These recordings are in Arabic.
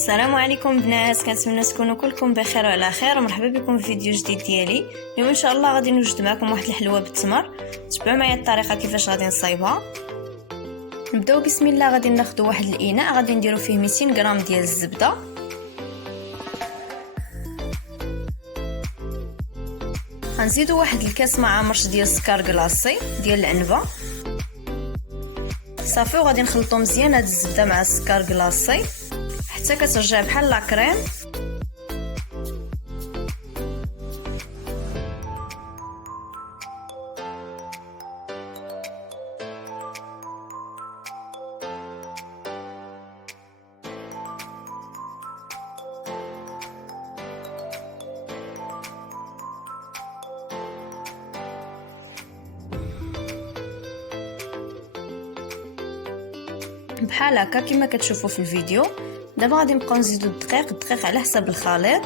السلام عليكم بنات، كنتمنى تكونوا كلكم بخير وعلى خير. مرحبا بكم في فيديو جديد ديالي. اليوم ان شاء الله غادي نوجد معكم واحد الحلوه بالتمر. تبعوا معايا الطريقه كيفاش غادي نصايبها. نبداو بسم الله. غادي ناخذ واحد الاناء، غادي نديرو فيه 200 غرام ديال الزبده، غنزيدو واحد الكاس مع عمرش ديال السكر كلاصي ديال العنبه صافي، وغادي نخلطو مزيان هاد الزبده مع السكر كلاصي حتى كترجع بحال لا كريم. بحال هكا كما كتشوفوا في الفيديو. دابا غادي نبقاو نزيدو الدقيق على حسب الخليط.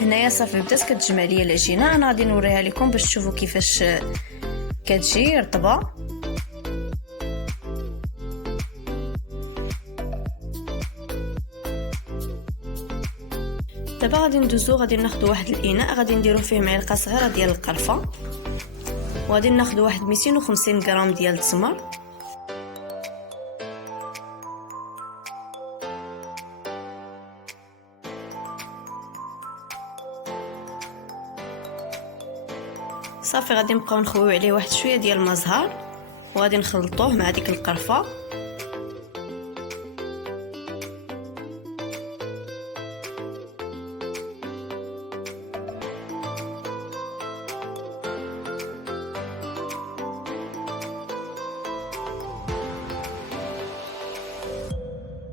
هنايا صافي بدات كتجمع ليا العجينه. انا غادي نوريها لكم باش تشوفوا كيفاش كتجي رطبه. دابا غادي ندوزو، غادي ناخذ واحد الاناء، غادي نديرو فيه معلقه صغيره ديال القرفه، وغادي ناخذ واحد 250 غرام ديال التمر، صافي غادي نبقاو نخويو عليه واحد شويه ديال المزهر، وغادي نخلطوه مع ديك القرفه.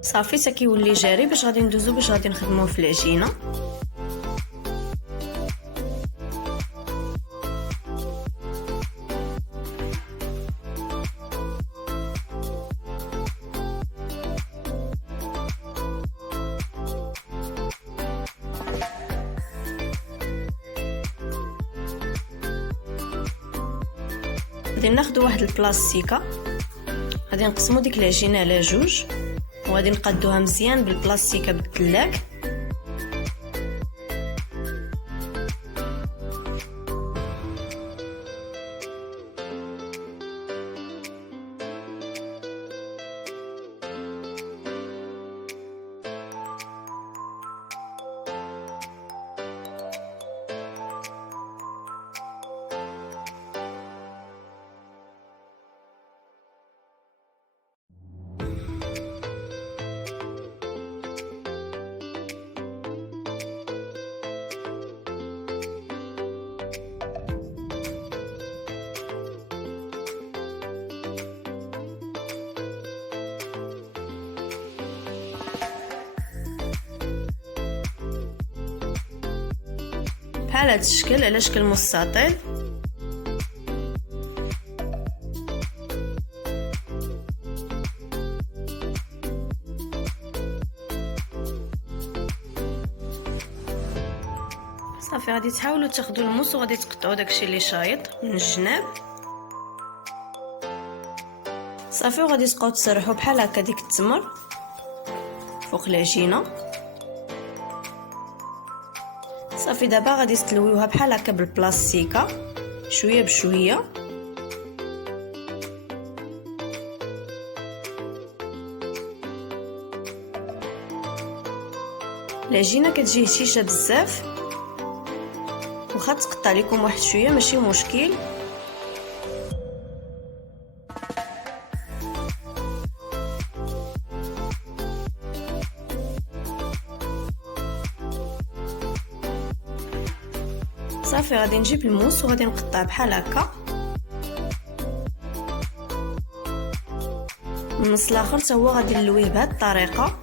صافي حتى كيولي جاري باش غادي ندوزو باش غادي نخدموه في العجينه. غادي ناخذ واحد البلاستيكه، غادي نقسمو ديك العجينه على جوج، وغادي نقادوها مزيان بالبلاستيكه بالدلاك. بحال هذا الشكل على شكل مستطيل. صافي صافي غادي تحاولوا تاخذوا الموس وغادي تقطعوا داكشي اللي شايط من الجناب صافي، وغادي تبقاو تسرحوا بحال هكا ديك التمر فوق العجينه صافي. دابا غادي تلويوها بحال هكا بالبلاستيكه شويه بشويه. العجينه كتجي هشيشه بزاف، واخا تقطع لكم واحد شويه ماشي مشكل. صافي غادي نجيب الموس وغادي نقطع بحال هكا النص الاخر حتى هو غادي نلويه بهذه الطريقه.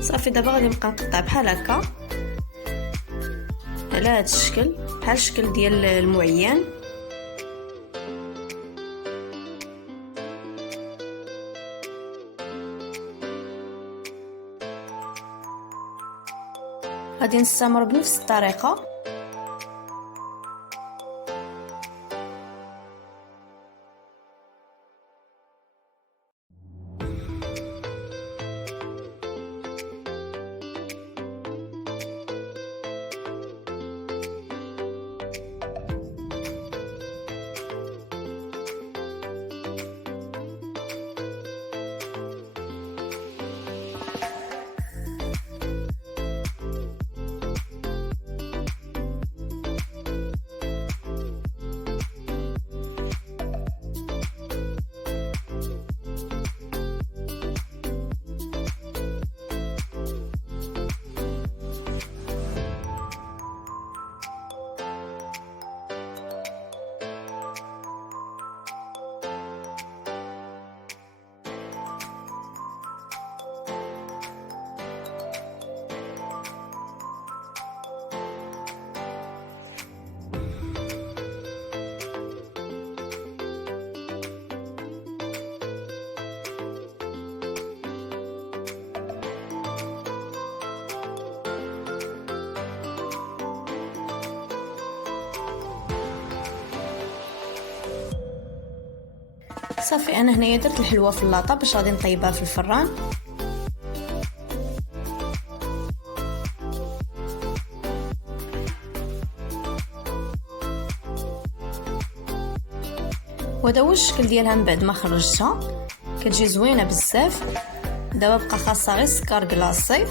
صافي دابا غادي نبقى نقطع بحال هكا على هذا الشكل بحال الشكل ديال المعين. غادي نستمر بنفس الطريقه. صافي انا هنايا درت الحلوه في اللاطه باش غادي نطيبها في الفران. وهذا هو الشكل ديالها من بعد ما خرجتها، كتجي زوينه بزاف. دابا بقى خاصها غير السكر كلاصي.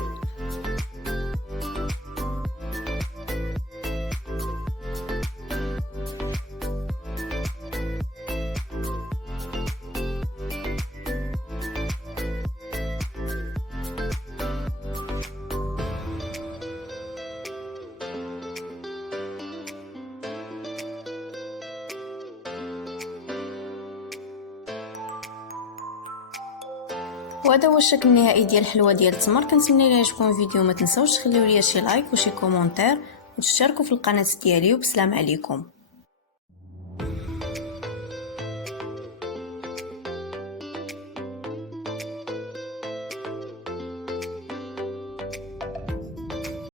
وهذا هو الشكل النهائي ديال الحلوه ديال التمر. كنتمنى الى عجبكم الفيديو ما تنساوش تخليو لي شي لايك وشي كومونتير وتشتركوا في القناه ديالي، وبسلام عليكم.